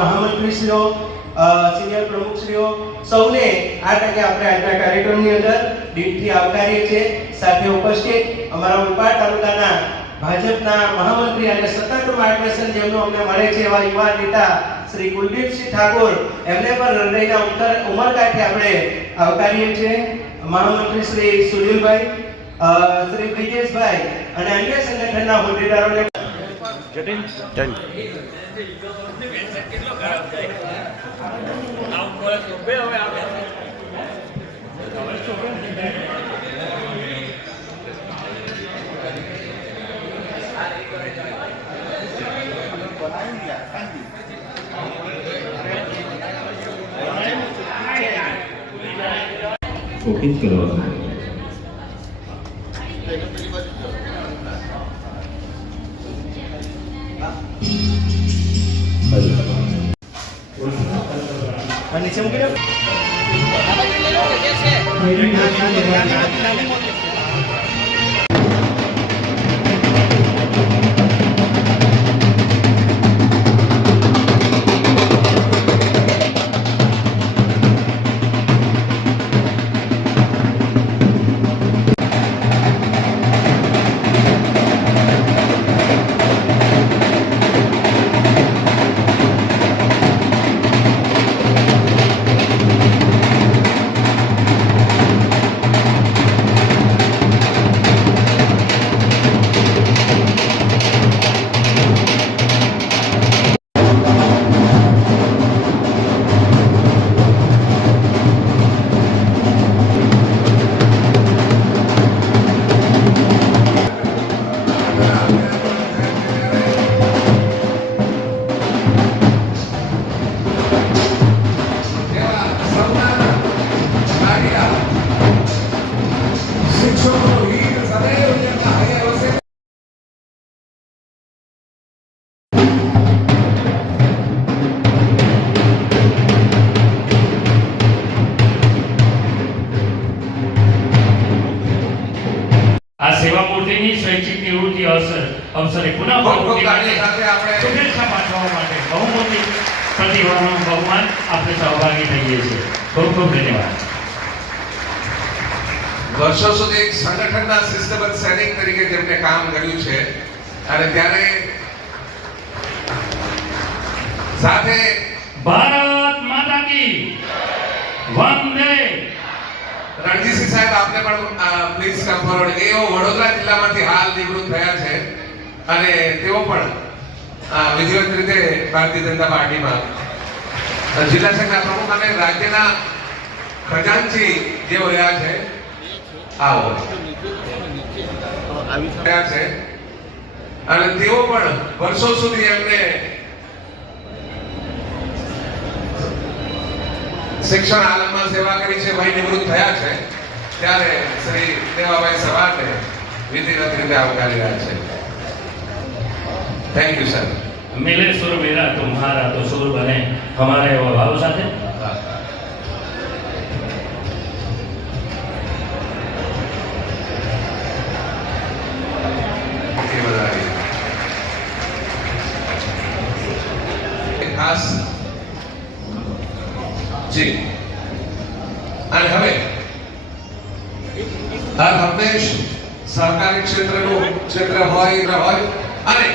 મહામંત્રીશ્રીઓ, senior પ્રમુખશ્રીઓ સૌને આ તકે આપણે આજના કાર્યક્રમની અંદર દિલથી આવકારીએ છીએ. સાથે ઉપસ્થિત અમારા ઉલપાડ તાલુકાના ભાજપના મહામંત્રી અને સતત માર્ગદર્શન જેમનું અમને મળે છે એવા યુવા નેતા શ્રી કુલદીપસિંહ ઠાકોર, એમને પણ હૃદયના ઉમળકાથી આપણે આવકારીએ છીએ. મહામંત્રી શ્રી સુનિલભાઈ, શ્રી બ્રિજેશભાઈ અને અન્ય સંગઠનના હોદ્દેદારોને ફોકસ કરવાનું. નીચે મૂકી દો. સ્વૈચ્છિક નિવૃત્તિ અવસરે પુનઃ શુભેચ્છા પાઠવવા માટે બહુ મોટી પ્રતિભાનું બહુમાન આપણે સહભાગી થઈએ છીએ. ખૂબ ખૂબ ધન્યવાદ. વર્ષો સુધી એક સંગઠનના શિસ્તબદ્ધ સૈનિક તરીકે જેમને કામ કર્યું છે અને ત્યારે સાથે ભારત માતા કી વંદે. રણજીતસિંહ સાહેબ, આપને પણ પ્લીઝ કમ ફોરવર્ડ. એઓ વડોદરા જિલ્લામાંથી હાલ નિવૃત્ત થયા છે અને તેઓ પણ વિધિવત રીતે ભારતીય જનતા પાર્ટીમાં જિલ્લા સંઘના પ્રમુખ અને રાજ્યના ખજાનચી જેઓ રહ્યા છે. આવો રહ્યા છે અને તેઓ પણ વર્ષો સુધી એમને શિક્ષણ આલમમાં સેવા કરી છે, ભાઈ નિવૃત્ત થયા છે. ત્યારે શ્રી દેવાભાઈ સવારને વિધિવત રીતે આવકારી રહ્યા છે. Thank you sir. મિલે સુર મેરા તુમ્હારા તો સુર બને હમારા એવા ભાવ સાથે ખાસ જી. અને હવે હર હંમેશ સરકારી ક્ષેત્રનું ક્ષેત્ર હોય ન હોય અને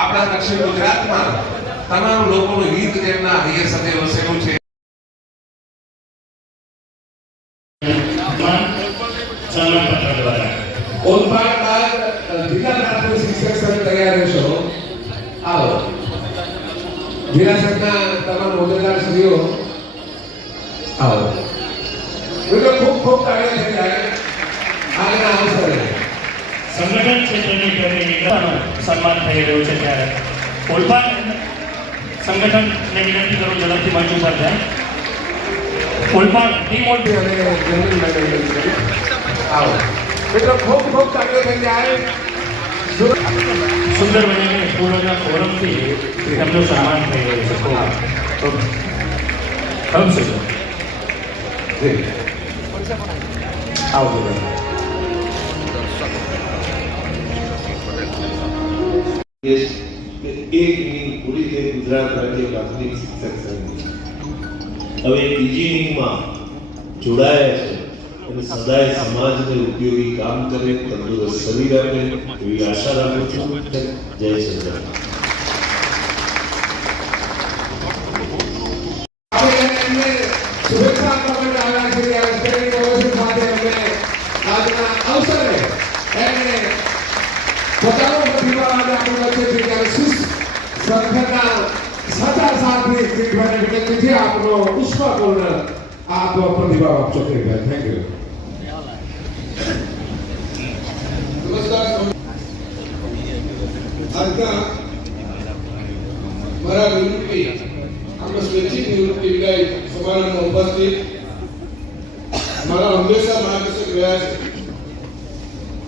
આપણા દક્ષિણ ગુજરાતમાં તમામ લોકોનું હિત જેમના હૈયે સદૈવ વસેલું છે. ઓલપાડ બાદ જિલ્લા પ્રાથમિક શિક્ષક સંઘ તૈયાર રહેશો. આવો જિલ્લા સંઘના તમામ હોદ્દેદારશ્રીઓ આવો. મિત્રો ખૂબ ખૂબ તાળીઓ થઈ જાય આગળના અવસરે. સંગઠન ક્ષેત્રની સન્માન થઈ રહ્યું છે ત્યારે ઓલપાડ સંગઠનને વિનંતી કરું ઝડપથી મંચ ઉપર જાય. ઓલપાડ ટીમ ઓલપી અને આવો મિત્રો ખૂબ ખૂબ તાળીઓ થઈ જાય. સુંદર બનીને ફૂલોના ફોરમથી એમનું સન્માન થઈ રહ્યું છે. ખૂબ ખૂબ આવજો. એક ઇનિંગ પૂરી થઈ ગુજરાત રાજ્ય પ્રાથમિક શિક્ષક સંઘની. હવે ત્રીજી ઇનિંગમાં જોડાયા છે અને સદાય સમાજને ઉપયોગી કામ કરે, તંદુરસ્ત શરીર આપે એવી આશા રાખું છું. જય શ્રી રામ. શુભેચ્છા આપવા માટે આવ્યા છે ત્યારે સ્ટેન્ડિંગ ઓવેશન સાથે અમને આજના અવસરે એમને પોતાનો પ્રતિભા આજે આપણી વચ્ચે છે ત્યારે શિસ્ત સંઘના સાચા સાથી શ્રીભાઈ વિનંતીથી આપનો પુષ્પપૂર્ણ આપ પ્રતિભાવ આપશો શ્રીભાઈ. Thank you. નમસ્કાર. આજના મારા નિવૃત્તિ આપણા સ્વૈચ્છિક નિવૃત્તિ વિદાય સમારંભમાં ઉપસ્થિત મારા હંમેશા માર્ગદર્શક રહ્યા છે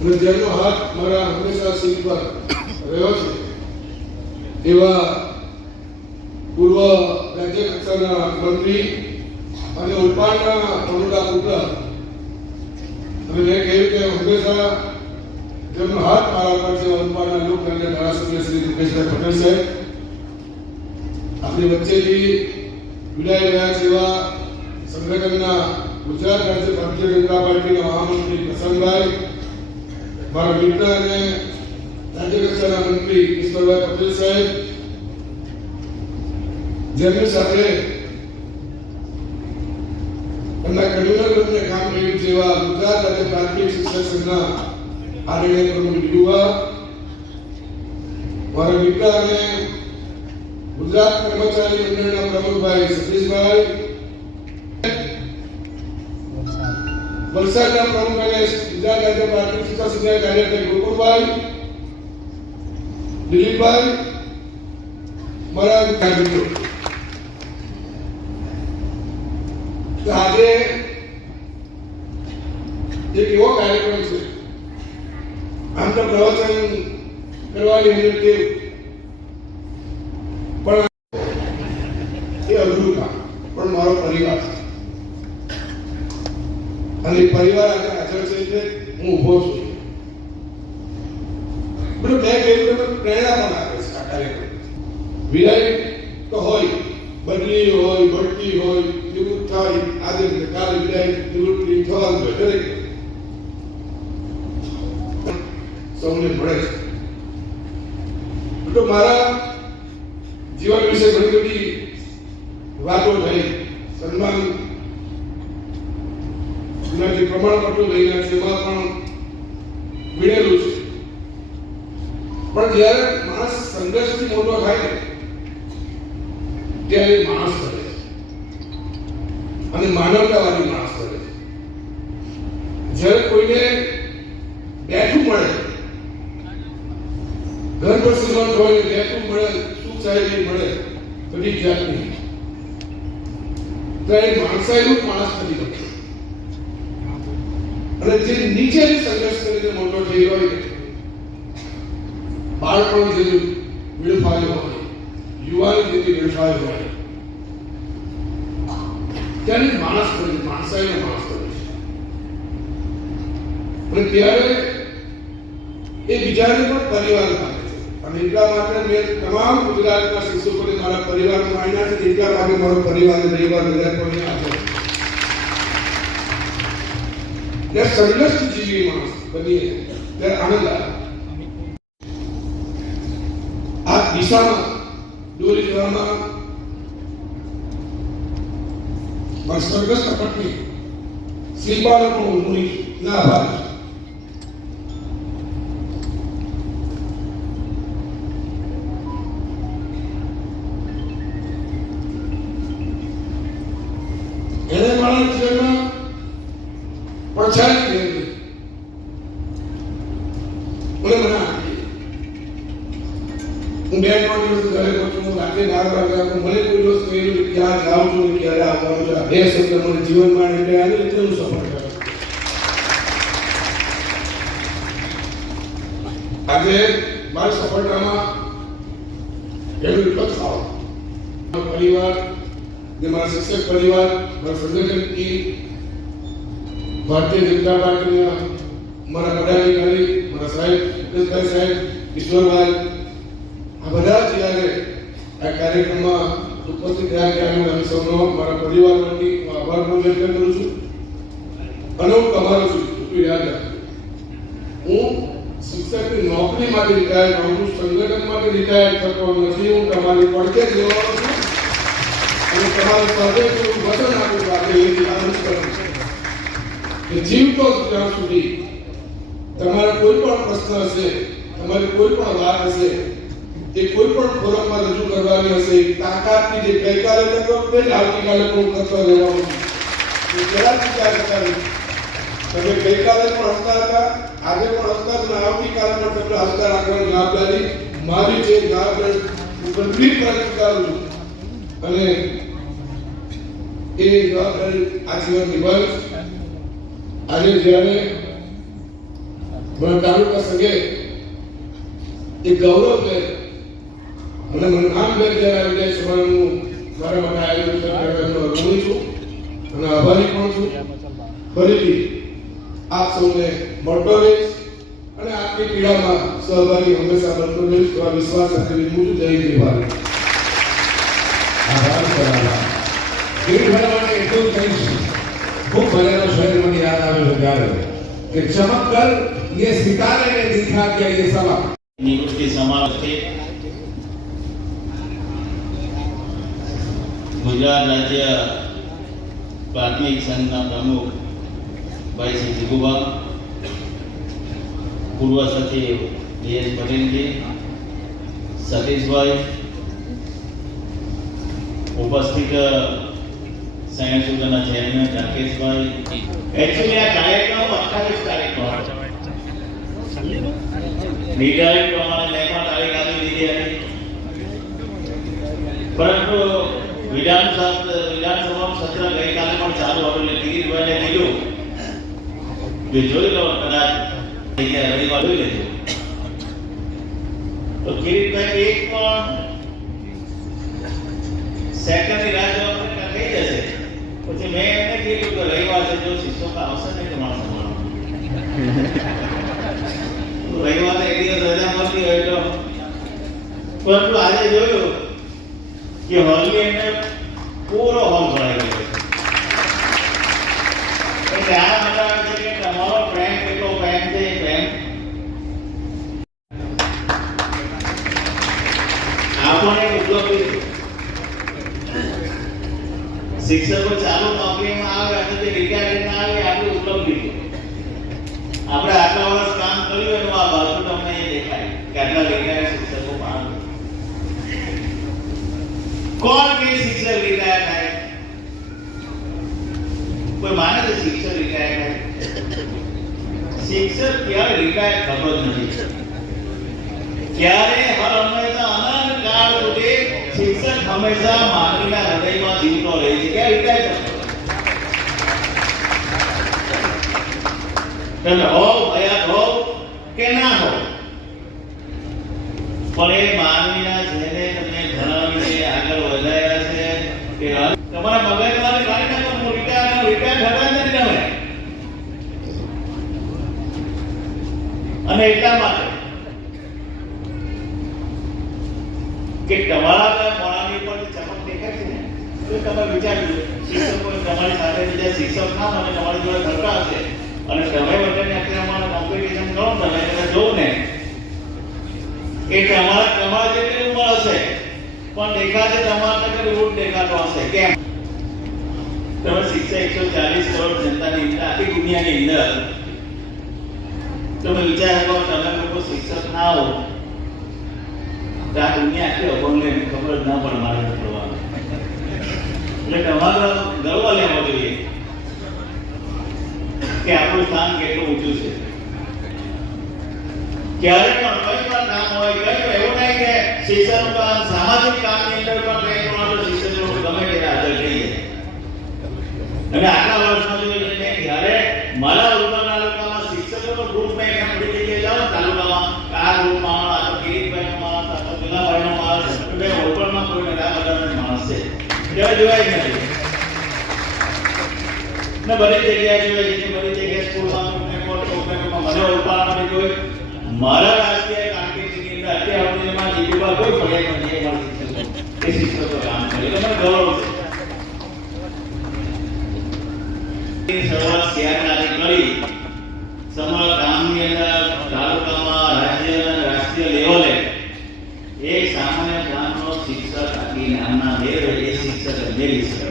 અને જેમનો હાથ મારા હંમેશા શિર પર રહ્યો છે એવા પૂર્વ રાજ્ય કક્ષાના મંત્રી અને ઉલપાડના પ્રમુખા પુત્ર અને મેં કહ્યું કે હંમેશા જેમનો હાથ મારા પર છે ઉલપાડના લોકપ્રિય ધારાસભ્ય શ્રી રૂપેશભાઈ પટેલ સાહેબ આપણી વચ્ચેથી વિદાય રહ્યા છે એવા સંગઠનના ગુજરાત રાજ્ય ભારતીય જનતા પાર્ટીના મહામંત્રી પ્રસન્નભાઈ, મારા મિત્ર અને રાજ્ય કક્ષાના મંત્રી ઈશ્વરભાઈ પટેલ સાહેબ, જેમની સાથે એમના કન્વીનર રૂપે કામ કર્યું છે એવા ગુજરાત રાજ્ય પ્રાથમિક શિક્ષક સંઘના આદરણીય પ્રમુખ ડીડુભા, મારા મિત્ર અને ગુજરાત કર્મચારી મંડળના પ્રમુખભાઈ સતીશભાઈ, વલસાડના પ્રમુખ અને ગુજરાત રાજ્ય પ્રાથમિક શિક્ષક સંઘના કાર્યકર ગોકુળભાઈ, દિલીપભાઈ, મારા મિત્રો. આજે એક એવો કાર્યક્રમ છે, આમ તો પ્રવચન કરવાની એમને ટેવ, પણ એ અઘરું કામ, પણ મારો પરિવાર અને પરિવાર આજે હાજર છે એટલે હું ઊભો છું. બધું મેં કહ્યું કે પ્રેરણા પણ આપે છે આ કાર્યક્રમ. વિદાય તો હોય, બદલી હોય, બઢતી હોય, નિવૃત્ત થાય, આજે કાલે વિદાય નિવૃત્તિ થવાનું હોય, દરેક સૌને મળે છે. તો મારા જીવન વિશે ઘણી બધી વાતો થઈ, સન્માન જે પ્રમાણપત્રો લઈને છે એમાં પણ વિણેલું છે, પણ જ્યારે માણસ સંઘર્ષથી મોટો થાય ત્યારે માણસ કરે છે અને માનવતાવાદી માણસ કરે છે. જ્યારે કોઈને બેઠું મળે, ઘર પર શ્રીમંત હોય, બેઠું મળે, સુખ સાહેબી મળે, બધી જાતની, ત્યારે માણસાઈનું માણસ નથી બનતો. અને જે નીચેની સંઘર્ષ કરીને મોટો થઈ હોય, બાળપણ જેવું વેડફાયું હોય, યુવાની જેવી વેડફાયું હોય, ત્યારે માણસ કરે, માણસાઈનો માણસ કરે છે. અને ત્યારે એ બીજાને પણ પરિવાર માને છે. અને એટલા માટે મેં તમામ ગુજરાતના શિક્ષકોને મારા પરિવારમાં આવ્યા છે. એટલા માટે મારો પરિવાર રવિવાર રજા પણ આપે છે. સંઘર્ષ જીવી માણસ બનીએ ત્યારે આનંદ આવે. આ દિશામાં દોરી જવામાં મારા સ્વર્ગસ્થ પત્ની શ્રીપાલનો હું ના આભાર છું. એને મારા જીવનમાં પડછાયા કરી મને આપી. હું 2-3 દિવસ ઘરે પહોંચું, રાત્રે 12 વાગે આવું, મને કોઈ દિવસ કહ્યું કે ક્યાં જાઉં છું, ક્યારે આવવાનું છે, બે શબ્દ મને જીવનમાં એટલે આવી રીતે હું સફળ કર્યો. આજે મારી સફળતામાં એનું એટલો જ ફાળો. પરિવાર, જે મારા શિક્ષક પરિવાર, મારા સંગઠન ટીમ ભારતીય જનતા પાર્ટીના મારા પદાધિકારી, મારા સાહેબ મુકેશભાઈ સાહેબ, ઈશ્વરભાઈ, આ બધા જ જ્યારે આ કાર્યક્રમમાં ઉપસ્થિત રહ્યા ત્યારે અમે સૌનો મારા પરિવાર વતી હું આભાર પણ વ્યક્ત કરું છું અને હું તમારો છું. યાદ રાખજો, હું શિક્ષકની નોકરી માટે રિટાયર થાઉં છું, સંગઠન માટે રિટાયર થતો નથી. હું તમારી પડકે જ રહેવાનો છું અને તમારા સાથે હું વચન આપું છું આપણે એ આનંદ કરું છું કે જીવતો ત્યાં સુધી તમારા કોઈ પણ પ્રશ્ન હશે, તમારી કોઈ પણ વાત હશે, એ કોઈ પણ ફોરમમાં રજૂ કરવાની હશે, તાકાતની જે ગઈકાલે નતો તે જ આવતીકાલે પણ કરતો રહેવાનું છું. જરા વિચાર કરતા નથી. તમે ગઈકાલે પણ હસતા હતા, આજે પણ હસતા અને આવતીકાલે પણ તમને હસતા રાખવાની જવાબદારી મારી છે. જવાબદારી ગંભીર સ્વીકારું છું અને એ જવાબદારી આજીવન નિભાવીશ. આજે જ્યારે મને તાલુકા સંઘે એક ગૌરવ છે અને મને નામ લે ત્યારે વિજય સમારંભનું મારા માટે આયોજન કરવાનો ઋણી છું અને આભારી પણ છું. ફરીથી આપ સૌને મળતો રહીશ અને આપની પીડામાં સહભાગી હંમેશા બનતો રહીશ. તો આ વિશ્વાસ સાથે વિનમું છું. જય જય ભારત. આભાર કરાલા ગીરભાઈ માટે એટલું કહીશ, खूब भलेनो शहर में याद आवे लगावे कि चमक कर ये सितारे ने दिखा दिया ये सबक निवृत्ति समारोह थे गुजरात राज्य प्राथमिक संघना प्रमुख भाई श्री जिगुबा, पूर्व सचिव DS पटेल जी, सतीश भाई, उपस्थित साइंस सुगना चेयरमैन राकेश भाई. एक्चुअली आ कार्यक्रम 28 तारीख નો નિર્ધારિત પ્રમાણે મેં પણ તારીખ આપી દીધી હતી, પરંતુ વિધાનસભાનું સત્ર ગઈકાલે પણ ચાલુ હતું એટલે કિરીટભાઈને કીધું કે જોઈ લો, કદાચ જગ્યાએ રવિવાર જોઈ લેજો. તો કિરીટભાઈ એક પણ સેકન્ડની રાહ જોવા થઈ જશે. પછી મેં એમને કીધું કે રવિવાર છે, જો શિક્ષકો આવશે ને તો માણસો રવિવારે એક દિવસ રજા મળતી હોય તો, પરંતુ આજે જોયું કે હોલની અંદર પૂરો હોલ ભરાઈ ગયો છે. એટલે આ બતાવે છે કે તમારો પ્રેમ કેટલો પ્રેમ છે. એ પ્રેમ આપણને એક ઉપલબ્ધિ છે. શિક્ષકો ચાલુ નોકરીમાં આવે અને તે રિટાયર્ડ ના આવે, આપણી ઉપલબ્ધિ છે. આપણે આટલા વર્ષ કામ કર્યું એનું આ બાજુ તમને એ દેખાય કે આટલા રિટાયર્ડ શિક્ષકો પણ કોણ કે શિક્ષક રિટાયર થાય? કોઈ માને છે શિક્ષક રિટાયર થાય? શિક્ષક ક્યારે રિટાયર થતો જ નથી. ક્યારે હર હંમેશા અનંત કાળ સુધી શિક્ષક હંમેશા માનવીના હૃદયમાં જીવતો રહે છે. ક્યારે રિટાયર થતો? તમે હો હયાત હો કે ના હો, પણ એ માનવીના જેને તમે ભણાવીને આગળ વધાર્યા છે કે તમારા મગજમાંથી કાઢી નાખો. રિટાયર થતા જ નથી તમે. અને એટલા માટે કે તમારા મોણાની પર ચમક દેખાય છે ને, તો તમે વિચારજો, શિક્ષકો તમારી સાથે બીજા શિક્ષક ના મને તમારી જોડે ફરતા હશે અને તમે બધાને અત્યારે કોમ્પિટિશન કરો તમે જોઉં ને કે તમારા જેટલી ઉંમર હશે પણ દેખાશે તમારા ટકે રૂટ દેખાતો હશે. કેમ? તમે શિક્ષક 140 કરોડ જનતાની અંદર, આખી દુનિયાની અંદર તમે વિચાર કરો, તમે લોકો શિક્ષક ના હો તો આ દુનિયા આખી અભંગે ખબર જ ના પડે મારે પડવાનું. એટલે તમારો ગર્વ લેવો જોઈએ કે આપણું સ્થાન કેટલું ઊંચું છે. ક્યારે પણ કોઈ પણ કામ હોય, કઈ એવું નહીં કે શિક્ષણનું કામ, સામાજિક કામની અંદર પણ કઈ પણ શિક્ષક લોકો ગમે ત્યારે હાજર થઈ જાય. અને આટલા વર્ષમાં જોઈએ છે જ્યારે મારા રૂપા તાલુકામાં શિક્ષકોનો ગ્રુપ મેં ઘણી જગ્યાએ જાઓ તાલુકામાં, આ ગ્રુપમાં આ તો કિરીટભાઈનો માણસ, આ તો પેલાભાઈનો માણસ, બે ઓપનમાં કોઈ નથી, આ બધાનો માણસ છે. જોવાય જ નથી ને બધી જગ્યાએ જોઈએ છે, બધી મારા રાજકીય કારકિર્દીની અંદર અત્યાર સુધીમાં જીબીમાં કોઈ ફરિયાદ નથી અમારા શિક્ષકો. એ શિક્ષકો કામ કરે એટલે મને ગૌરવ છે. શરૂઆત શહેરનાથી કરી સમગ્ર ગામની અંદર, તાલુકામાં, રાજ્ય અને રાષ્ટ્રીય લેવલે એક સામાન્ય ગામનો શિક્ષક આટલી નામના મેળવે એ શિક્ષક મેળવી શકે.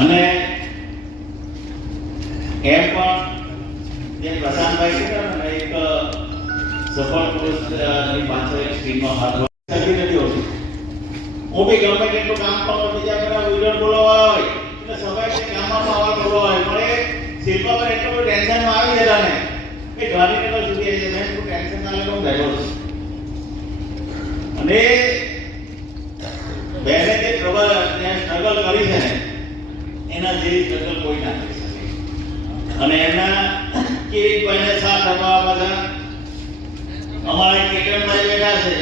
અને એમ પણ જે પ્રશાંતભાઈ કીધા ને એક સફળ પુરુષની પાછળ એક સ્ક્રીનનો હાથ શકી નથી હોતી. હું બી ગમે તેટલું કામ પણ બીજા પેલા વિડીયો બોલાવવા હોય એટલે સવારે તે ગામમાં પાવર બોલાવવા હોય પણ એ શિલ્પા પર એટલું બધું ટેન્શનમાં આવી જતા ને કે ગાંધીનગર સુધી આવી જાય. મેં ટેન્શન ના લેવું બેઠો છું. અને બેને જે સ્ટ્રગલ કરી છે ને એના જેવી સ્ટ્રગલ કોઈ ના કરી શકે. અને એના કિરીટભાઈને સાથ આપવા બધા અમારા કિરણભાઈ બેઠા છે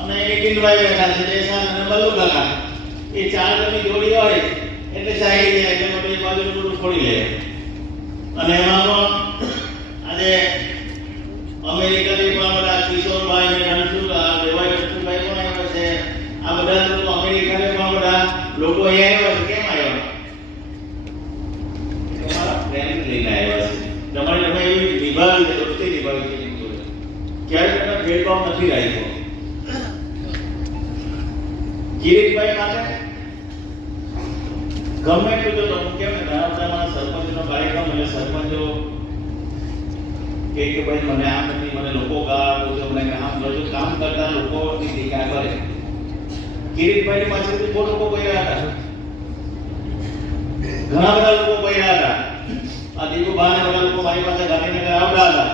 અને નીતિનભાઈ બેઠા છે. દેશાન અને બલ્લુ કાકા એ ચાર જણની જોડી હોય એટલે ચાલી જાય એટલે મોટી બાજુ બધું છોડી લે. અને એમાં પણ આજે અમેરિકાથી પણ બધા કિશોરભાઈ ને રણછોડભાઈ દેવાઈ રણછોડભાઈ પણ આવ્યા છે. આ બધા લોકો અમેરિકાથી પણ બધા લોકો અહીંયા આવ્યા છે. કેમ આવ્યા? તમારા પ્રેમ લઈને આવ્યા છે. તમારે તમે એવી નિભાવી છે, દોસ્તી નિભાવી છે. ક્યારે તમે ભેદભાવ નથી રાખ્યો. કિરીટભાઈ માટે ગમે એટલું તો હું કેમ ઘણા બધા મારા સરપંચનો કાર્યક્રમ એટલે સરપંચો કે ભાઈ મને આમ નથી, મને લોકો ગાળો છે, મને આમ બધું કામ કરતા લોકોની ટીકા કરે. કિરીટભાઈની પાછળથી બહુ લોકો પડ્યા હતા, ઘણા બધા લોકો પડ્યા હતા. આ દીપુભાઈ બધા લોકો મારી પાસે ગાંધીનગર આવતા હતા.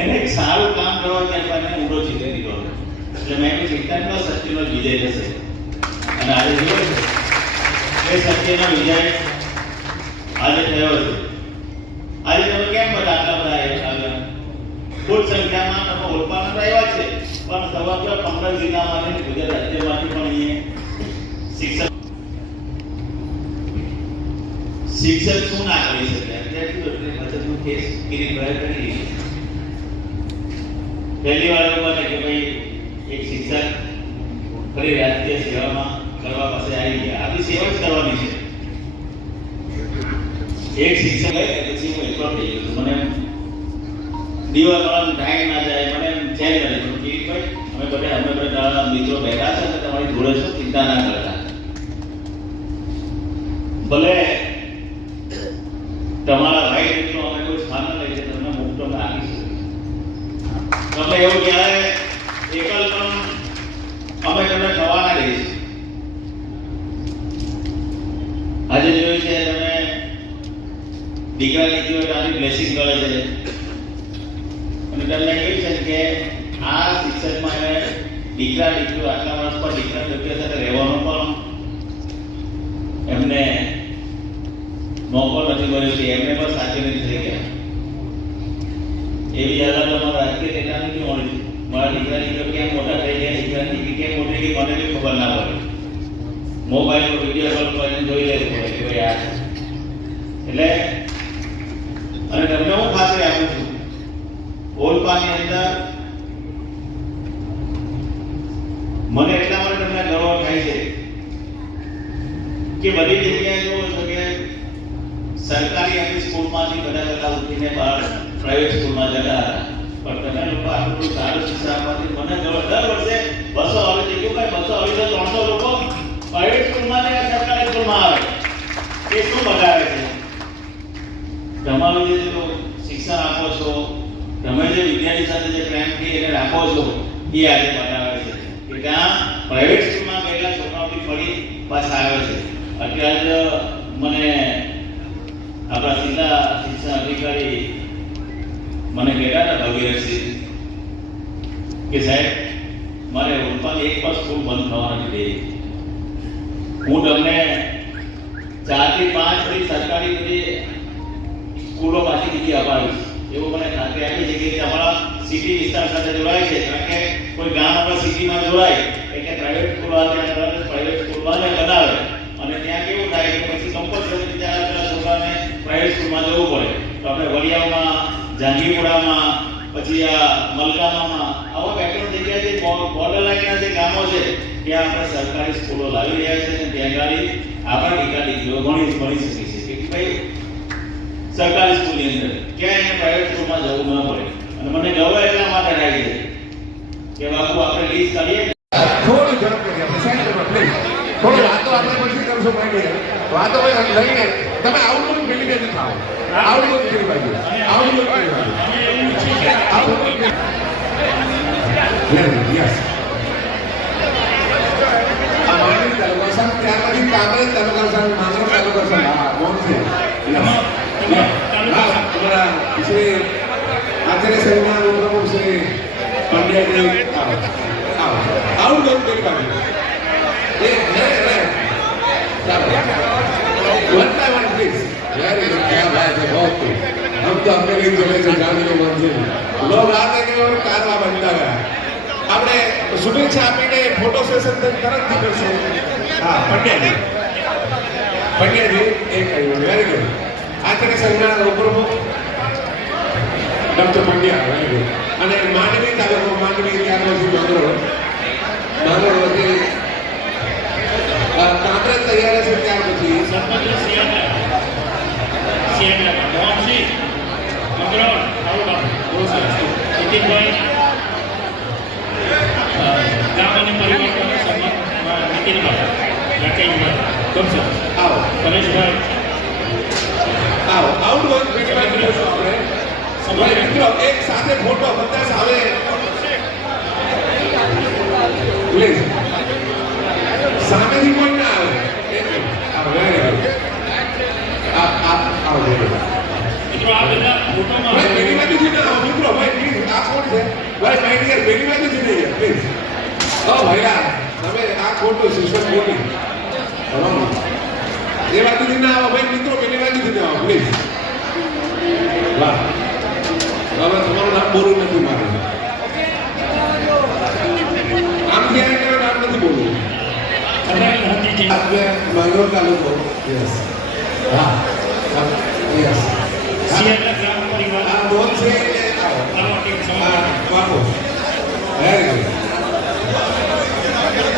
એને એક સારું કામ કરવા ત્યાં મને ઊંડો જીતી દીધો. એટલે મેં કહ્યું ચિંતા સત્યનો વિજય થશે. અને આજે જોયું છે એ સત્યનો વિજય આજે થયો છે. આજે તમે કેમ બધા આટલા બધા આવ્યા? ખૂબ સંખ્યામાં તમે ઓળખાણ આવ્યા છે પણ સમગ્ર 15 જિલ્લામાંથી ગુજરાત રાજ્યમાંથી પણ અહીંયા શિક્ષક શું ના કરી શકે? અત્યારથી તો એટલી મદદનું કેસ કિરીટભાઈ કરી. પહેલી વાર એવું બને કે ભાઈ એક શિક્ષક ફરી રાજકીય સેવામાં કરવા પાસે આવી ગયા. આપણી સેવા જ કરવાની છે. એક શિક્ષક ગઈ પછી હું એકલો થઈ ગયો છું. મને દિવસ વાળા ટાઈમ ના જાય, મને એમ ચેન કરે પણ કિરીટભાઈ અમે બધા મિત્રો બેઠા છે અને તમારી જોડે છો, ચિંતા ના કરતા. ભલે તમારા ભાઈ મિત્રો અમે કોઈ સ્થાન લઈ છે તમને મુક્ત આપીશું. તમને એવું ક્યારે એકલ પણ અમે તમને થવા ના દઈશું. આજે જોયું છે તમે દીકરા દીકરીઓ તારી બ્લેસિંગ કરે છે અને તમને કહ્યું છે કે આ શિક્ષકમાં એને દીકરા દીકરીઓ આટલા વર્ષ પર દીકરા દીકરીઓ સાથે રહેવાનો પણ એમને મોકો નથી મળ્યો છે. એમને પણ સાચી નથી થઈ ગયા. એવી યાદ અમારા રાજકીય નેતા નથી મળી. મારા દીકરા દીકરીઓ કેમ મોટા થઈ ગયા, દીકરા દીકરી કેમ મોટી ગઈ મને બી ખબર ના પડે. મોબાઈલ પર વિડીયો કોલ કરીને જોઈ લેવું પડે કે ભાઈ આ છે. એટલે અને તમને હું ખાતરી આપું છું ઓલપાની અંદર મને એટલા માટે તમને ગર્વ થાય છે કે બધી જગ્યાએ જોવો છો કે સરકારી આપણી સ્કૂલમાંથી બધા ઉઠીને બહાર પ્રાઇવેટ સ્કૂલમાં જતા હતા. પણ તમે લોકો આટલું સારું શિક્ષણ આપવાથી મને દર વર્ષે 200 આવે છે. કેવું ભાઈ 200 આવી 300 લોકો પ્રાઇવેટ સ્કૂલમાં ને સરકારી સ્કૂલમાં આવે. એ શું બતાવે છે? તમારું જે શિક્ષણ આપો છો, તમે જે વિદ્યાર્થી સાથે જે પ્રેમથી એને રાખો છો એ આજે બતાવે છે કે ત્યાં પ્રાઇવેટ સ્કૂલમાં ગયેલા છોકરાઓથી ફરી પાછા આવે છે. અત્યારે મને આપણા જિલ્લા શિક્ષણ અધિકારી મને કહેતા હતા ભગીરથસિંહ કે સાહેબ મારે ઓલપાની એક પણ સ્કૂલ બંધ થવા નથી દેવી. હું તમને 4 થી 5 બધી સરકારી બધી સ્કૂલો પાછી બીજી અપાવીશ એવું મને ખાતરી આપી છે કે તમારા સિટી વિસ્તાર સાથે જોડાય છે. કારણ કે કોઈ ગામ આપણા સિટીમાં જોડાય એટલે પ્રાઇવેટ સ્કૂલ પ્રાઇવેટ સ્કૂલવાળાને બનાવે અને ત્યાં કેવું થાય કે પછી કમ્પલસરી બિચારા છોકરાને પ્રાઇવેટ સ્કૂલમાં જવું પડે તો આપણે વડિયામાં, જાંગીપુરામાં, પછી આ મલકાનામાં આવા બે ત્રણ જગ્યાએ જે બોર્ડર લાઈનના જે ગામો છે ત્યાં આપણે સરકારી સ્કૂલો લાવી રહ્યા છે અને ત્યાં આગળ આપણા દીકરીઓ ભણી શકે છે કે ભાઈ સરકારી સ્કૂલની અંદર ક્યાંય એને પ્રાઇવેટ સ્કૂલમાં જવું ન પડે. અને મને ગર્વ એટલા માટે લાગે છે કે બાપુ આપણે લીઝ કરીએ થોડું ઝડપ કરીએ આપણે સાઈડ પર પ્લીઝ. થોડી વાતો આપણે પછી કરશું માંડીએ. વાતો લઈને તમે આઉટલુક ફેરી નથી થાવ. આઉટલુક ફેરી બાજુ. આઉટલુક ફેરી બાજુ. Outlook yes. અમારી તાલુકા સંઘ ત્યાર પછી કામરેજ તાલુકા સંઘ, માંગરોળ તાલુકા સંઘ. હા, કોણ છે? हमारा श्री आचार्य संघना प्रमुख श्री पंड्या जी आउट डोर के बारे ये वन बाय वन प्लीज. यार ये क्या बात है, बहुत हम तो अपने लिए चले से जाने को मन से लोग आते गए और कारवा बनता गया. આપણે શુભેચ્છા આપીને ફોટો સેશન તરત કરશું. હા, પંડ્યાજી એક કહ્યું વેરી ગુડ. આચાર્ય સંઘના ઉપપ્રમુખ ડોક્ટર પંડ્યા વેરી ગુડ. અને માંડવી તાલુકો, માંડવી ત્યાર પછી માંગરોળ વચ્ચે કામરેજ તૈયાર છે. ત્યાર પછી સરપંચ સિયાટલા મોહનસિંહ મંગળોળ આવું નીતિનભાઈ ગામ અને પરિવર્તન સન્માન નીતિનભાઈ રાકેશભાઈ ગમશે આવો પરેશભાઈ આવો આઉટડોર ફેસ્ટિવલ કરીશું આપણે. સમય મિત્રો એક સાથે ફોટો બધા આવે પ્લીઝ. સામેથી કોઈ ના આવે. આવો વેરી ગુડ. આવો મિત્રો આ બધા ફોટોમાં ભાઈ પેલી બાજુથી ના આવો મિત્રો. ભાઈ પ્લીઝ આ કોણ છે? ભાઈ માય ડિયર પેલી બાજુથી નહીં પ્લીઝ. ઓ ભૈયા તમે આ ખોટું સિસ્ટમ ખોટી એ બાજુથી ના આવો ભાઈ મિત્રો. પેલી બાજુથી ના આવો પ્લીઝ. વાહ, હવે તમારું નામ બોલવું નથી મારે. આમ ક્યારે કયો નામ નથી બોલવું. આપણે માંગરોળ તાલુકો. યસ. હા યસ. સિયાટલા ગ્રામ પરિવાર આ બોલ છે આવો. બાપુ વેરી ગુડ.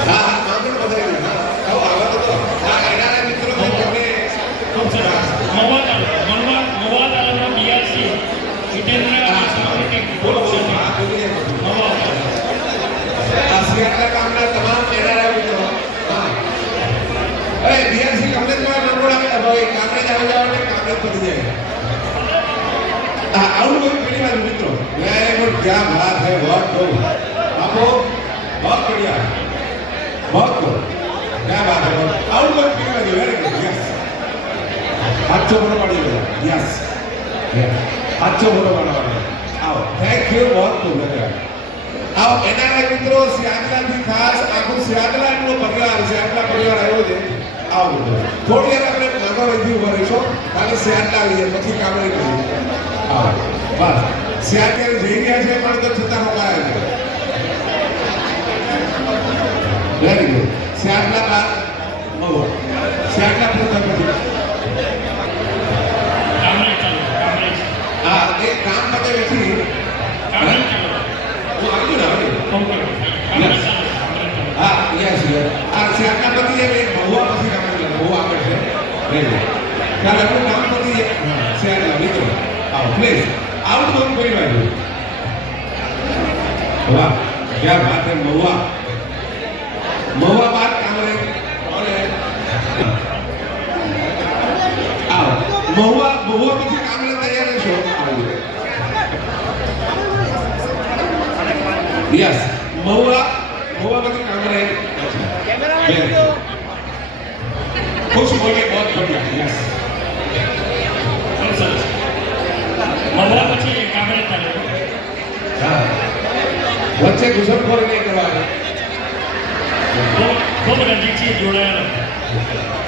હા હા માંગરોળ બધાય. હા આવો આવો તો આ એના મિત્રો તમને ખૂબ સરસ. મહુવા તાલુકા બીઆરસી જીતેન્દ્ર સાંસ્કૃતિક બોલો બોલો બોલો. હા બોલીએ. મહુવા આ સિયાટલા ગામના તમામ એનઆરઆઈ મિત્રો. હા અરે બીઆરસી કામરેજમાં મંગળોળ આવે ભાઈ. કામરેજ આવી જાવ એટલે કામરેજ પડી જાય. હા આવું કોઈ પેલી બાજુ મિત્રો. Very good. क्या बात है, बहुत खूब आपको बहुत बढ़िया बहुत खूब. क्या बात है. आउट कोई पेली बाजू. Very good. यस. अच्छो फोटो पाड़ी गया. यस अच्छो फोटो पाड़ा. आओ थैंक यू. बहुत खूब लगा. आओ એનઆરઆઈ મિત્રો સિયાટલાથી ખાસ આખું સિયાટલાનો પરિવાર આવ્યો છે. આવો થોડી વાર આપણે માંગરોળ અહીંથી ઉભા રહીશું. ખાલી સિયાટલા આવી જાય પછી કામરેજ કરીએ. આવો બસ. સિયાટલા જઈ ગયા છે પણ તો છતાં રોકાયા છે. Very good. સિયાટલા બાદ મહુવા. સિયાટલા પૂરતા પછી કામરેજ તાલુકા કામરેજ હા એક કામ પતે પછી કામરેજ તાલુકા હું આવ્યું ને આવ્યું. કામરેજ તાલુકા હા યસ યસ. આ સિયાટલા પછી એક મહુવા પછી કામરેજ. મહુવા આગળ છે. Very good. ચાલો આપણું કામ પછી સિયાટલા મિત્રો. આવો પ્લીઝ. આઉટ ડોર કરી બાજુ. વાહ क्या बात है. महुआ बात कामरेज और आओ महुआ પછી કામરેજ તૈયાર છો. यस महुआ પછી कामरेज. खुश बोलिए. बहुत बढ़िया. यस ખૂબ સરસ. મહુવા પછી કામરેજ તાલુકો હા વચ્ચે ઘુસણખોરી નહીં કરવાની. ખૂબ નજીકથી જોડાયેલા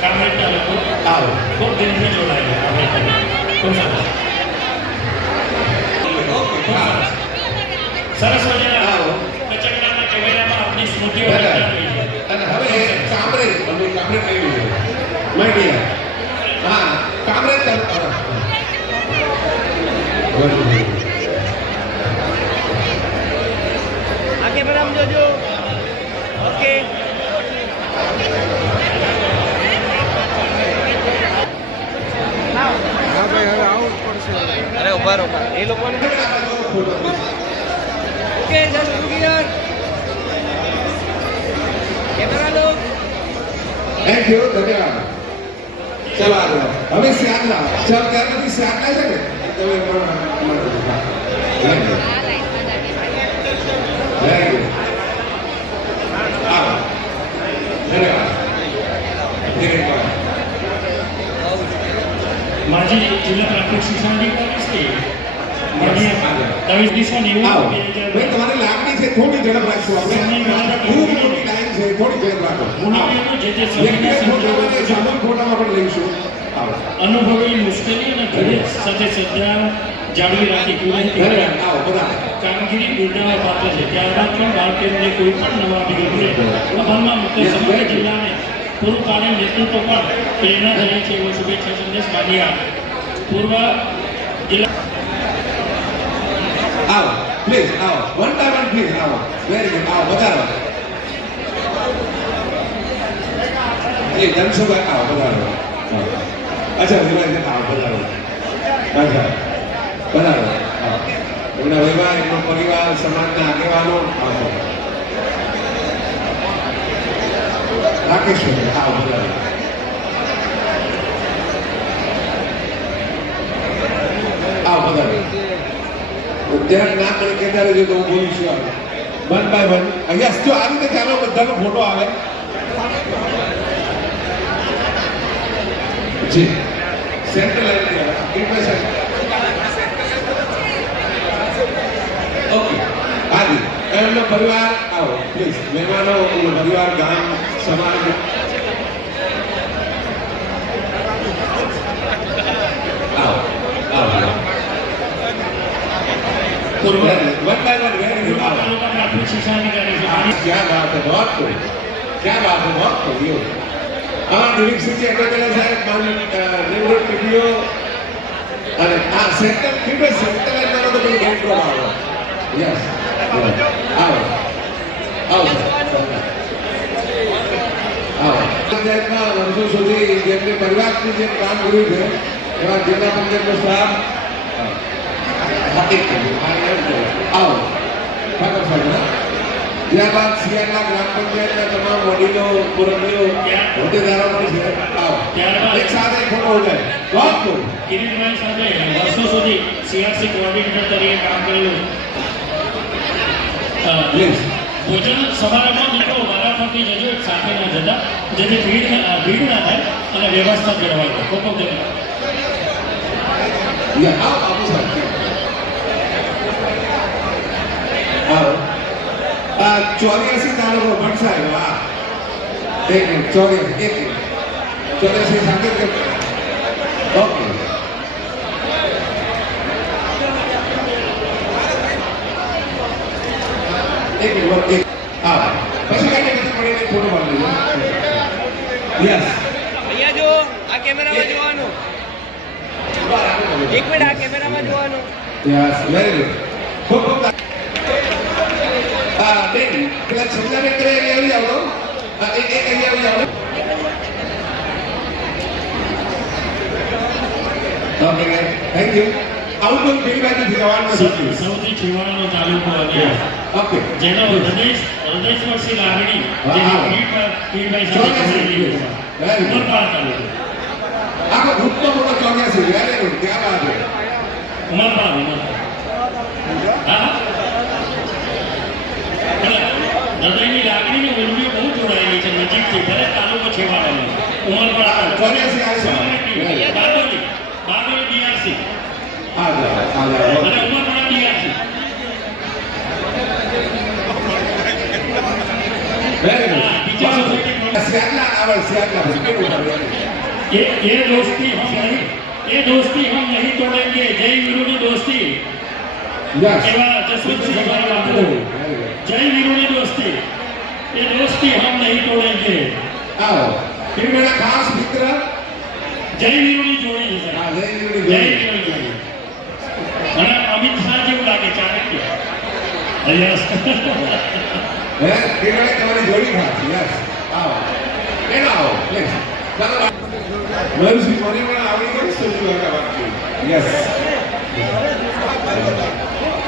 કામરેજ તાલુકો આવો ખૂબ દિલથી જોડાયેલા કામરેજ તાલુકો. ખૂબ સરસ. સરસ મજાના આવો. કચકડાના કેમેરામાં આપણી સ્મૃતિઓ બનતા રહી છે. અને હવે કામરેજ અમે કામરેજ આવી ગયું. My dear. હા કામરેજ આગે બરાબર જોજો. ઓકે. અરે ઉભા રહો એ લોકોને. Okay just clear. કેમેરા લો. થેન્ક યુ, ધન્યવાદ. ચાલો આગળ હવે શ્યામલા ચાલ ત્યારથી શ્યામલા છે ને તમે વેરી ગુડ આવો ધન્યવાદ. માજી જિલ્લા પ્રાથમિક શિક્ષણાધિકારી શ્રી માનનીય દવેશ દિશાને એવું આવો કે ભાઈ તમારી લાગણી છે થોડી ઝડપ રાખશું આપણે ખૂબ મોટી લાઈન છે થોડી ઝડપ રાખો મુલાકાતનો જે જે વ્યક્તિગત ફોટામાં સામૂહિક ફોટામાં પણ લઈશું. આવો અનુભવેલી મુશ્કેલી અને ધીરજ સાથે શ્રદ્ધા જાળવી રાખી ધન્યવાદ. આવો બધા કામગીરી બિરદાવવા પાત્ર છે. ત્યારબાદ પણ બાળ કેન્દ્રે કોઈ પણ નવા અભિગમને અમલમાં મૂકતા સમગ્ર જિલ્લાને પૂરું પાડેલ નેતૃત્વ પણ પ્રેરણા રહે છે એવો શુભેચ્છા સંદેશ માન્યા પૂર્વ જિલ્લા આવો પ્લીઝ આવો વન બાય વન પ્લીઝ આવો વેરી ગુડ આવો વધારો એ ધનસુભાઈ આવો વધારો અચ્છા વિભાઈ આવો વધારો અચ્છા વધારો એમના વૈવાહ એમનો પરિવાર સમાજના આગેવાનો આવો રાકેશભાઈ આવો વધારો આવો વધારો ધ્યાન ના કરે કે ત્યારે જો તો હું બોલીશું વન બાય વન યસ જો આ રીતે ચાલો બધાનો ફોટો આવે જી સેન્ટર લાઈન ઓકે આજી એમનો પરિવાર આવો પ્લીઝ મહેમાનો પરિવાર ગામ સમાજ આવો આવો પૂર્વ one by one very good તાલુકા પ્રાથમિક શિક્ષણાધિકારી શ્રી માનનીય क्या बात है बहुत खूब क्या बात है बहुत खूब यो हाँ दिलीप सिंह जी अग्रवाल साहब मान निवृत्त टीपीओ अरे हाँ सेंटर कितने सेंटर लाइन मानो तो कोई गेट ड्रॉप आओ यस आओ आओ आओ પંચાયતમાં વર્ષો સુધી જેમને પરિવારથી જે કામ કર્યું છે એવા જિલ્લા પંચાયતનો સ્ટાફ आओ ઠાકોર સાહેબ ત્યારબાદ સિયારના ગ્રામ પંચાયતના તમામ વડીલો પુરવણીઓ હોદ્દેદારો પણ છે આવો ત્યારબાદ એક સાથે ફોટો ઉઠાય बहुत खूब કિરીટભાઈ સાથે વર્ષો સુધી સીઆરસી કોઓર્ડિનેટર તરીકે કામ કરેલું પ્લીઝ ભોજન સમારંભમાં મિત્રો વારાફરતી જજો એક સાથે ના જતા જેથી ભીડ ના થાય અને વ્યવસ્થા જળવાય ખૂબ ખૂબ ધન્યવાદ. યા આવો આપો સાહેબ આવો 84 તાલુકો ભટ્ટ સાહેબ વાહ એક મિનિટ 84 એક મિનિટ 84 સાથે ઓકે એક મિનિટ એક આવો પછી કાંઈ નથી પડીને ફોટો પાડી લેજો યસ અહીંયા જો આ કેમેરામાં જોવાનું. એક મિનિટ આ કેમેરામાં જોવાનું. યસ વેરી ગુડ ખૂબ ખૂબ બેન પેલા છોકરા બેન કરે આવી જાવ તો એક આવી જાવ okay thank you outdoor feedback જવાનું છે સૌથી છેવાડાનો તાલુકો અને ઓકે જેનો હૃદયસ્પર્શી લાગણી જેની પીઠભાઈ સાથે જોડાયેલી છે. ઉમરપાડા તાલુકો આખો ગ્રુપનો મોટો 84 વેરી ગુડ ક્યાં વાત છે ઉમરપાડા હા હૃદયની લાગણીની ઉર્મિઓ બહુ જોડાયેલી છે નજીકથી ભલે તાલુકો છેવાડાનો ઉમરપાડા 84 બારડોલી બીઆરસી આ જાઓ અને ઉમરપાડા બીઆરસી વેરી ગુડ બીજા સોસાયટી સિયાટલા આવે સિયાટલા ये दोस्ती हम नहीं तोड़ेंगे जय वीरों दोस्ती યસ एवं जसवंत सिंह बाबू जय वीरों दोस्ती ये दोस्ती हम नहीं तोड़ेंगे આવો फिर मेरा खास मित्र जय वीरों जोड़ी है सर આ જય जय वीरों जोड़ी અને યસ હે કેવડે તમારી જોડી ખાસ યસ આવો કેમ આવો પ્લીઝ ચાલો મયુરસિંહ મને પણ આવડી ગઈ સોચી વાળા વાત યસ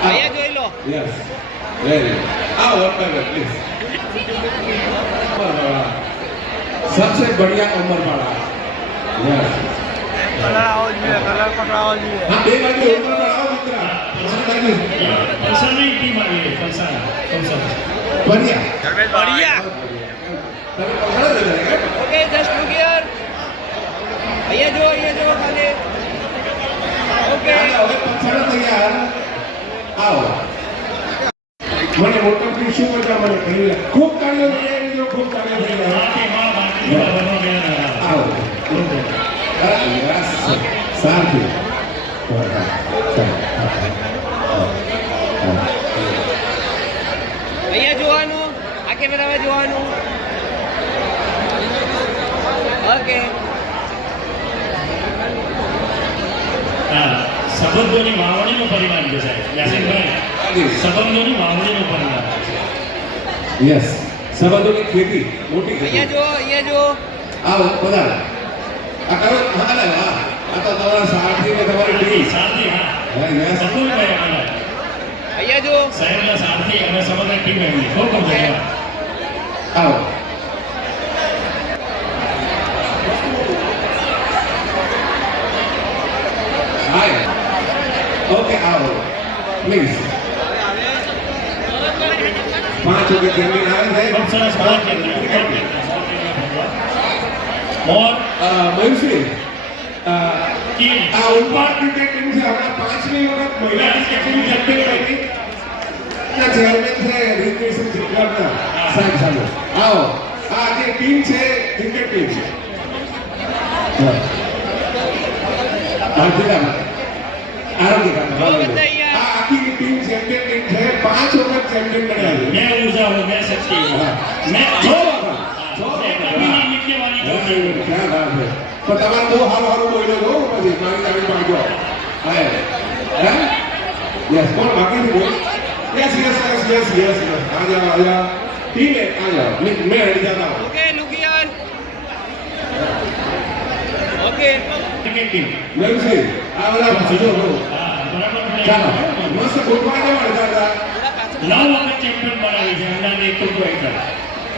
અહીંયા જોઈ લો યસ વેરી आओ वन बाय प्लीज सबसे बढ़िया उम्र वाला यस કલર આવો જોઈએ કલર પકડાવો જોઈએ हाँ बे बाजू उम्र बढ़ाओ मित्र हमारी बाजू પલસાની ટીમ આવી છે પલસાના बढ़िया बढ़िया તમે પકડો દે ઓકે જસ્ટ લુક હિયર અહીંયા જો ખાલી ઓકે હવે પછાડો તૈયાર આવો મને મોટો શું મજા મને કહી ખૂબ તાળીઓ થઈ જો ખૂબ તાળીઓ થઈ આવો યસ સાથી અહીંયા જોવાનું આ કેમેરામાં જોવાનું ઓકે હા સંબંધોની વાવણીનું પરિણામ છે સાહેબ યાસીનભાઈ સંબંધોની વાવણીનું પરિણામ યસ સંબંધોની ખેતી મોટી ખેતી અહીંયા જો આવો પધાર આ કરો હા ને હા આ તો તમારા સાથી ને તમારી ટીમ સારથી હા હા યસ અતુલભાઈ અમારા અહીંયા જો સાહેબના સારથી અને સમગ્ર ટીમ એમની ખૂબ ખૂબ ધન્યવાદ આવો હાય ઓકે આવો પ્લીઝ 5 વિકેટ જમીન આવે છે ખૂબ સરસ બોલ મોર મયુરસિંહ ટીમ આ ઉલપાડ ક્રિકેટ ટીમ છે હમણાં 5મી વખત મહિલા ક્રિકેટની ચેમ્પિયન બની ના ચેરમેન છે રિક્રેશન ક્લબના સાહેબ સાહેબ આવો આ જે ટીમ છે ક્રિકેટ ટીમ છે આરોગ્ય આ આખી ટીમ ચેમ્પિયન ટીમ છે 5 વખત ચેમ્પિયન બન્યા છે मैं ऊर्जा हूँ मैं शक्ति हूँ मैं જો બાબા જો कभी नहीं मिटने वाली ज्योति हूँ क्या बात है तो તમારે બહુ હારું બોલ્યો છો પછી મારી જાણી પાડજો હા હે યસ કોણ બાકી છે બોલ યસ આ જાઓ ટીમ આ જાઓ मैं रेडी जाता हूं okay look here okay cricket team નહીં છે આ વાળા જો हाँ बराबर ચાલો મસ્ત ફૂટબોલ કેવા રમતા 9 વખત ચેમ્પિયન બનાવી છે એમના નેતૃત્વ હેઠળ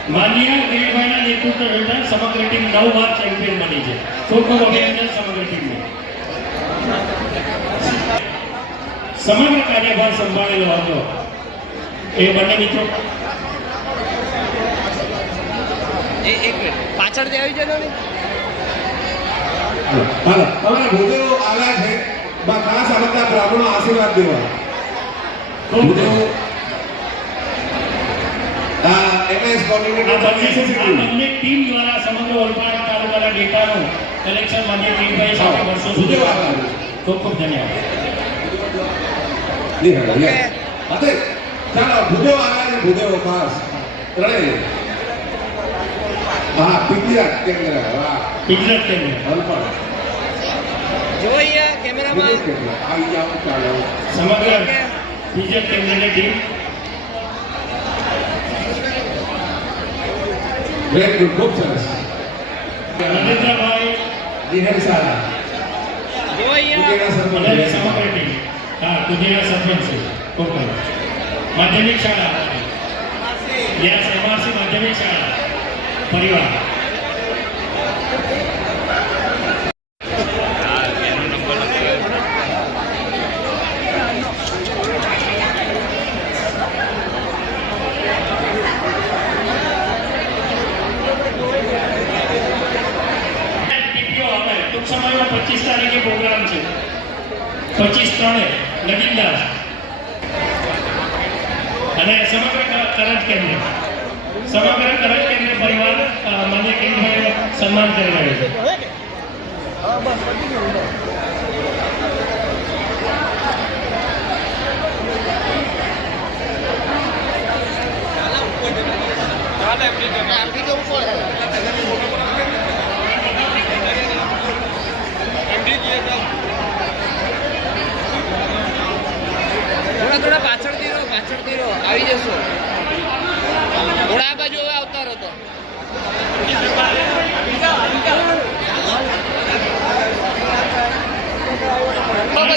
માનનીય દિલીપભાઈના નેતૃત્વ હેઠળ સમગ્ર ટીમ 9 વાર ચેમ્પિયન બની છે ખૂબ ખૂબ અભિનંદન સમગ્ર ટીમને સમગ્ર કાર્યભાર સંભાળેલો હતો એ બંને મિત્રો એક મિનિટ પાછળથી આવી જજો ને હાલો તમારા ભૂદેવો આવ્યા છે બા ખાસ આ બધા બ્રાહ્મણો આશીર્વાદ દેવા ભૂદેવો એમએસ કોર્ડિનેટર આ બંને ટીમ દ્વારા સમગ્ર ઓલપાડ તાલુકાના ડેટાનું કલેક્શન માન્ય ટીમભાઈ સાથે વર્ષો સુધી ખૂબ ખૂબ ધન્યવાદ અતે ચાલો ભૂદેવો આવ્યા છે ભૂદેવો ખાસ ત્રણેય હા પીટીઆર કેન્દ્ર વાહ ગુજરાત કેન્દ્ર ઓલપાડ જો અહીંયા કેમેરામાં આવી જાઓ ચાલો સમગ્ર ગુજરાત કેન્દ્રની ટીમ વેરી ગુડ ખૂબ સરસ નરેન્દ્રભાઈ દિનેશ સારા જો અહીંયા કુટીના અને સરપંચ સમગ્ર ટીમ હા કુટીના સરપંચ છે ખૂબ ખૂબ માધ્યમિક શાળા યસ એમઆરસી માધ્યમિક શાળા પરિવાર ટૂંક સમયમાં 25 તારીખે પ્રોગ્રામ છે 25/3 નગીનદાસ અને સમગ્ર કરંટ કેન્દ્ર પરિવાર માન્ય કેન્દ્રભાઈ સન્માન કરી રહ્યો છે થોડા પાછળથી રહો આવી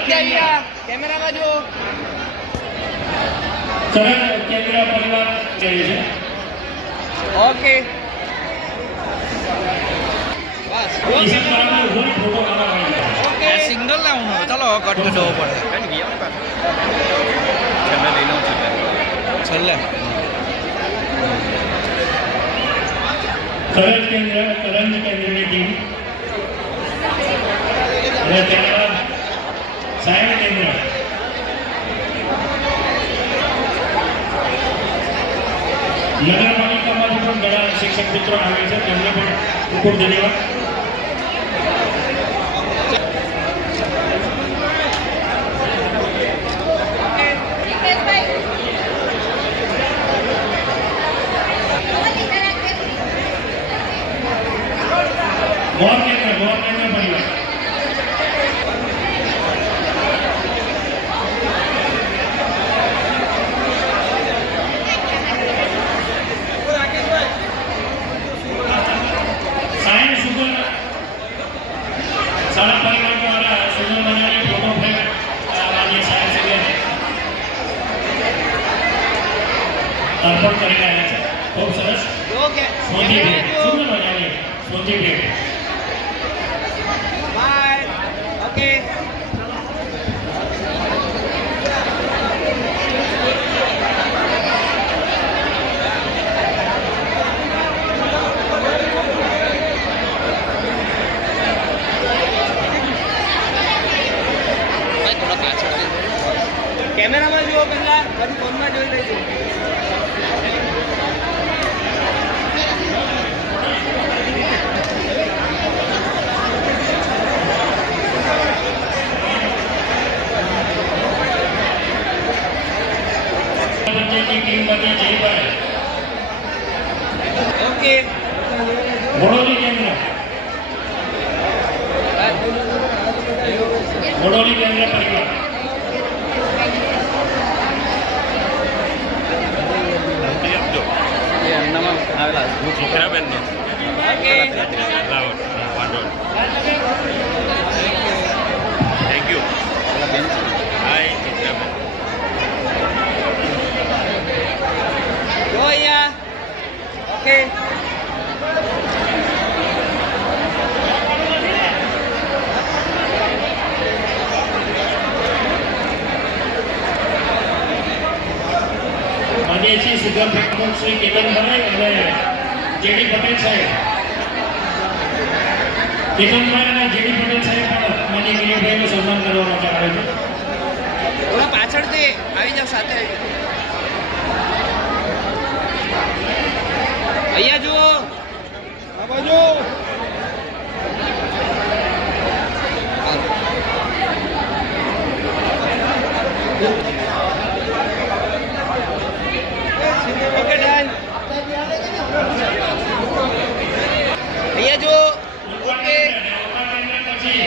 બધા અહીંયા કેમેરામાં જુઓ. સરળ કેન્દ્ર પરિવાર કહે છે. ઓકે બસ ઈશાન બરાબર ઉભો રહી ફોટો પાડવાનો. ઓકે સિગ્નલ ના હું ચાલો કટ કરવો પડે છેલ્લે સરળ કેન્દ્ર કરંજ કેન્દ્રની ટીમ અને ત્યારબાદ સાયણ કેન્દ્ર નગરપાલિકામાંથી પણ ઘણા શિક્ષક મિત્રો આવે છે તેમને પણ ખૂબ ખૂબ ધન્યવાદ. ગોર કેન્દ્ર પરિવાર સાયણ સુગર શાળા પરિવાર દ્વારા સુગર બનાવી ફોટો ફ્રેમ માન્ય સાયન્સ સિટીને અર્પણ કરી રહ્યા છે. ખૂબ સરસ. ઓકે સ્મૃતિ ભેટ સુગર બનાવી સ્મૃતિ ભેટ. બાય ઓકે કેમેરામાં જુઓ પહેલા પછી ફોનમાં જોઈ લઈશું. પંચાયતની ટીમ વતી જયભાઈ ઓકે વડોલી કેન્દ્ર વડોલી કેન્દ્ર પરિવાર જો અહીંયા ઓકે માનીએ સુગર પ્રમુખ શ્રી કેતનભાઈ અને જેડી પટેલ સાહેબ કેતનભાઈ અને જેડી પટેલ સાહેબ પણ માનીય ગિરીશભાઈનું સન્માન કરવા માટે આવે છે. થોડા પાછળથી આવી જાઓ સાથે અહીંયા જુઓ આ બાજુ ઓકે ડન અહીંયા જુઓ ઓકે પછી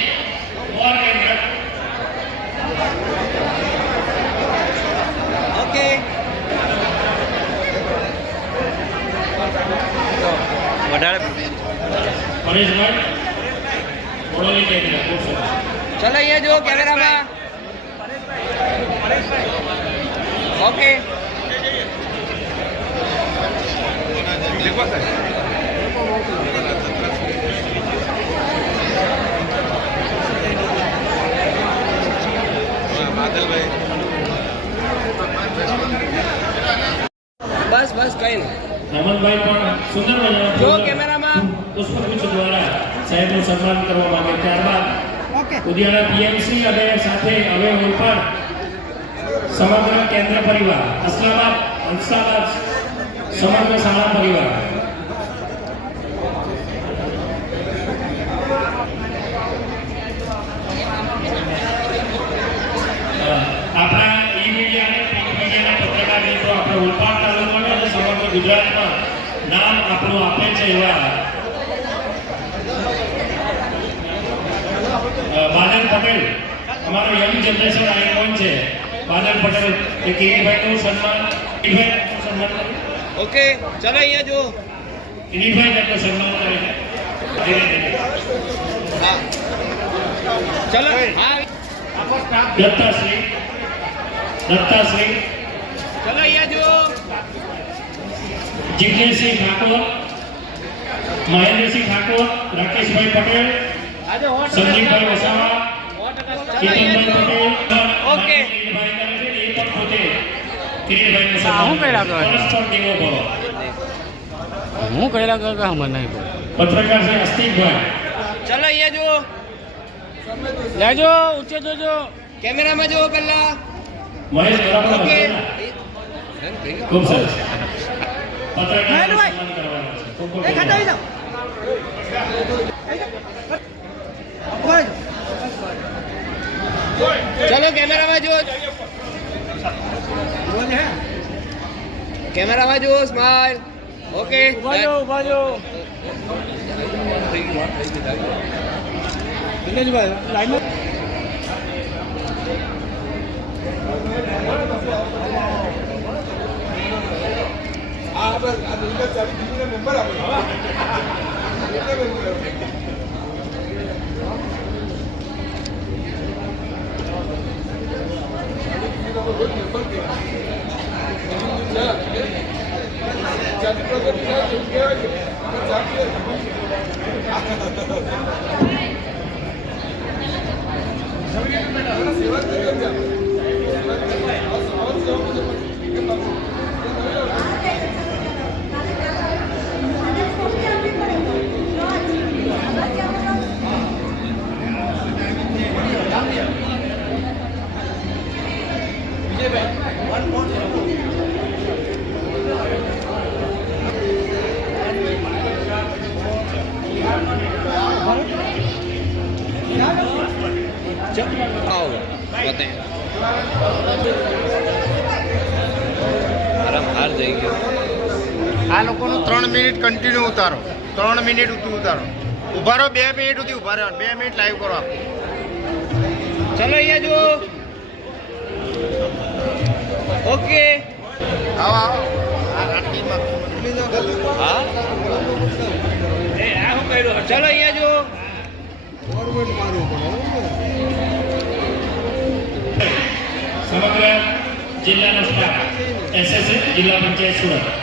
ગોર કેન્દ્ર ઓકે વધારે પરેશભાઈ વડોલી કેન્દ્ર ખૂબ સરસ. ચલો અહીંયા જુઓ કેમેરામાં ઓકે બસ બસ કઈ નહીં હેમંતભાઈ પણ સુંદર મજાના જો કેમેરામાં પુષ્પગુચ્છ દ્વારા સાહેબનું સન્માન કરવા માંગે. ત્યારબાદ ઉદિયાના પીએમસી અને સાથે હવે ઓલપાડ સમગ્ર કેન્દ્ર પરિવાર અસ્લામાબાદ હંસાબાદ સમગ્ર શાળા પરિવાર આપણા ઈ મીડિયા અને પ્રિન્ટ મીડિયાના પત્રકાર મિત્રો આપણે ઓલપાડ તાલુકામાં અને સમગ્ર ગુજરાતમાં નામ આપણું આપે છે એવા બાદલ પટેલ અમારો યંગ જનરેશન આઇકોન છે. બાદલ પટેલ એ કિરીટભાઈનું સન્માન ઓકે ચલો અહીંયા જુઓ કિરીટભાઈ તેમનું સન્માન કરે છે. ધીરે ધીરે હા ચલો હા દત્તાશ્રી ચલો અહીંયા જુઓ. જિજ્ઞેશસિંહ ઠાકોર, મહેન્દ્રસિંહ ઠાકોર, રાકેશભાઈ પટેલ, સંજીવભાઈ વસાવા, કેતનભાઈ પટેલ, ઓકે. કિરીટભાઈ કરે છે, એ પણ પોતે કિરીટભાઈને હા, હું કર્યા સન્માન કરો? પરસ્પર દેવો ભવ. હું કહેલા કર હમણાં નહીં પડે. પત્રકાર છે અસ્તિકભાઈ. ચલો અહીંયા જુઓ. લેજો ઊંચે જોજો. કેમેરામાં જુઓ પહેલા. મહેશ બરાબર ઓકે. હશે ને? ખૂબ સરસ. પત્રકારનું સન્માન કરવાનું છે. ખૂબ ખૂબ ધન્યવાદ. ચલો કેમેરામાં જુઓ. કેમેરામાં જુઓ. સ્માઈલ. ઓકે. ઉભા જો. આ લોકોનું 3 મિનિટ કન્ટિન્યુ ઉતારો, 3 મિનિટ ઉતારો. ઉભા રહો, 2 મિનિટ સુધી ઉભા રહો, 2 મિનિટ લાઈવ કરો આપ. ચલો અહીંયા જુઓ. ઓકે. આવો આવો. આ રાઠીમાં હા. ચલો અહીંયા જુઓ. સમગ્ર જિલ્લાનો સ્ટાફ, એસએસએ જિલ્લા પંચાયત સુરત.